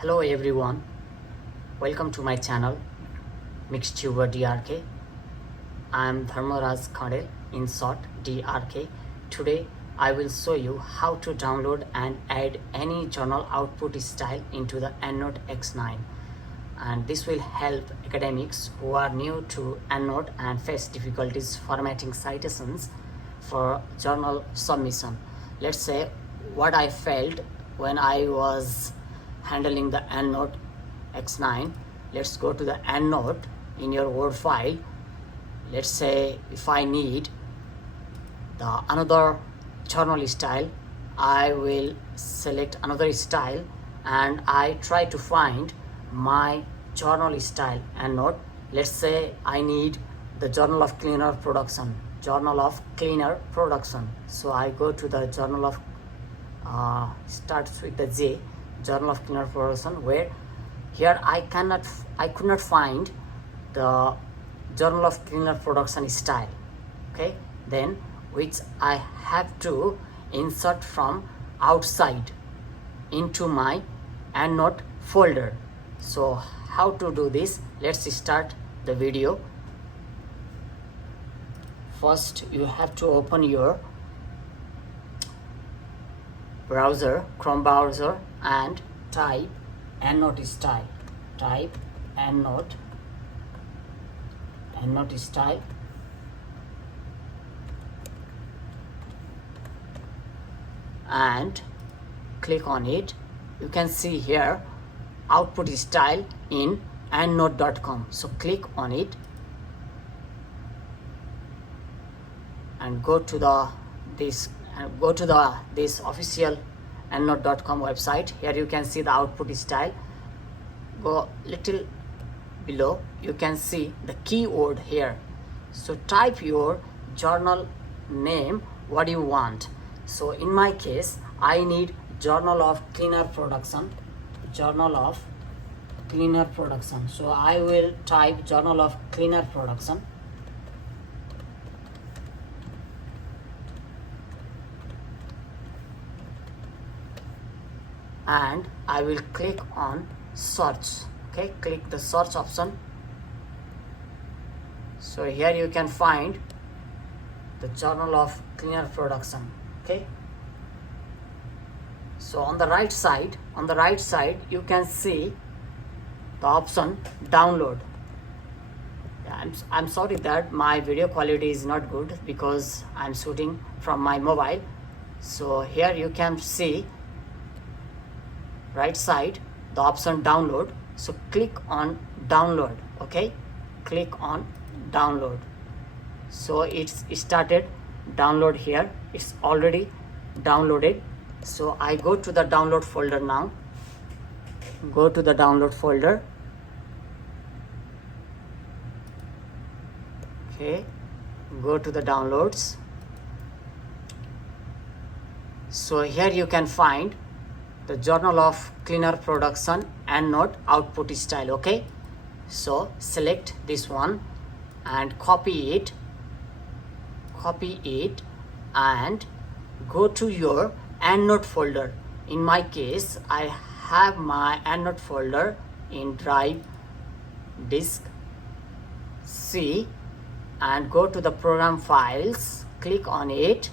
Hello everyone, welcome to my channel Mixed Tuber-DRK. I am Dharmaraj Khadel, in short DRK. Today I will show you how to download and add any journal output style into the Endnote X9, and this will help academics who are new to Endnote and face difficulties formatting citations for journal submission. Let's say what I felt when I was handling the Endnote X9. Let's go to the Endnote in your Word file. Let's say if I need the another journal style, I will select another style and I try to find my journal style Endnote. Let's say I need the Journal of Cleaner Production. So I go to the Journal of starts with the J, Journal of Cleaner Production, where here I could not find the Journal of Cleaner Production style. Okay, then which I have to insert from outside into my Endnote folder. So how to do this? Let's start the video. First you have to open your browser, Chrome browser, and type Endnote style. Type Endnote style, and click on it. You can see here output style in endnote.com. So click on it and go to this official endnote.com website. Here you can see the output style. Go little below, you can see the keyword here. So type your journal name, what you want. So in my case I need Journal of Cleaner Production. So I will type Journal of Cleaner Production. And I will click on search. Okay, click the search option. So here you can find the Journal of Cleaner Production. Okay, so on the right side you can see the option download. I'm sorry that my video quality is not good because I'm shooting from my mobile. So here you can see right side the option download. So click on download. Okay, click on download. So it's started download here. It's already downloaded. So I go to the download folder now. Go to the download folder. Okay, go to the downloads. So here you can find the Journal of Cleaner Production Endnote output style. Okay, so select this one and copy it and go to your Endnote folder. In my case I have my Endnote folder in drive disk C, and go to the program files, click on it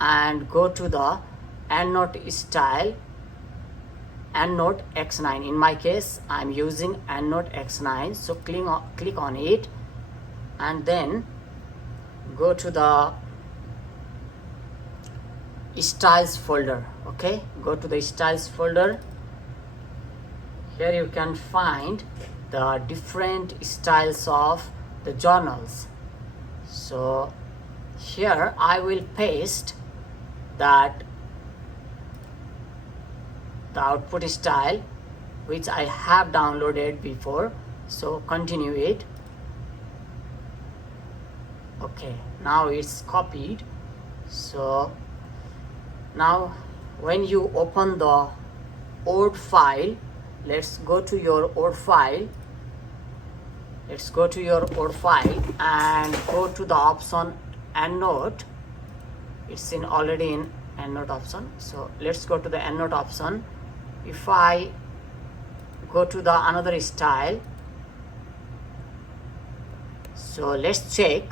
and go to the Endnote style, Endnote X9. In my case I'm using Endnote X9. So click on it and then go to the styles folder. Okay, go to the styles folder. Here you can find the different styles of the journals. So here I will paste that the output style which I have downloaded before. So continue it. Okay, now it's copied. So now when you open the Word file, let's go to your Word file. And go to the option Endnote. It's already in Endnote option. So let's go to the Endnote option if I go to the another style, so let's check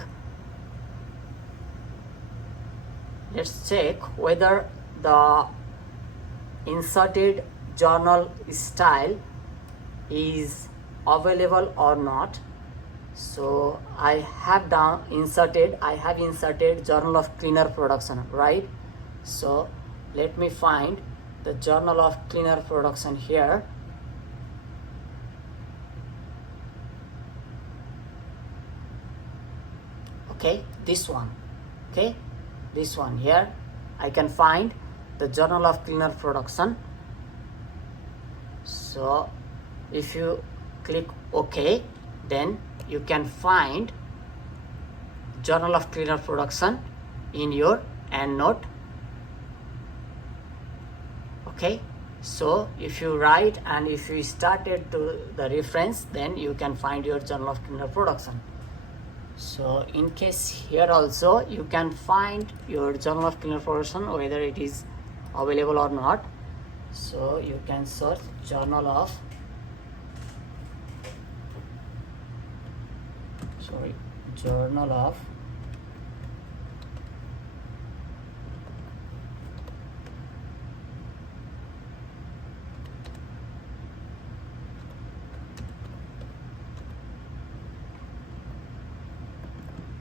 whether the inserted journal style is available or not. So I have inserted journal of cleaner production, right? So let me find the journal of cleaner production here. Okay, this one. Okay, this one here. I can find the journal of cleaner production. So if you click OK, then you can find journal of cleaner production in your Endnote. Okay, so if you write and if you started to the reference, then you can find your journal of cleaner production. So in case here also you can find your journal of cleaner production whether it is available or not. So you can search journal of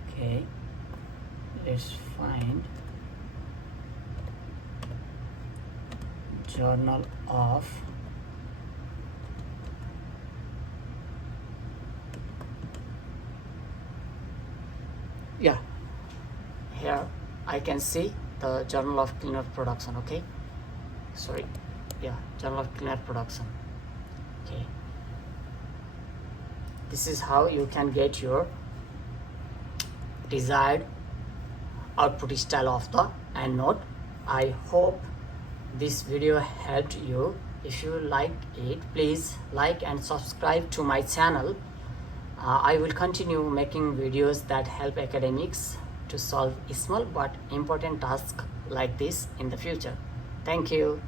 okay, let's find journal of here I can see the journal of cleaner production. Okay, journal of cleaner production. Okay, this is how you can get your desired output style of the Endnote. I hope this video helped you. If you like it, please like and subscribe to my channel. I will continue making videos that help academics to solve small but important tasks like this in the future. Thank you.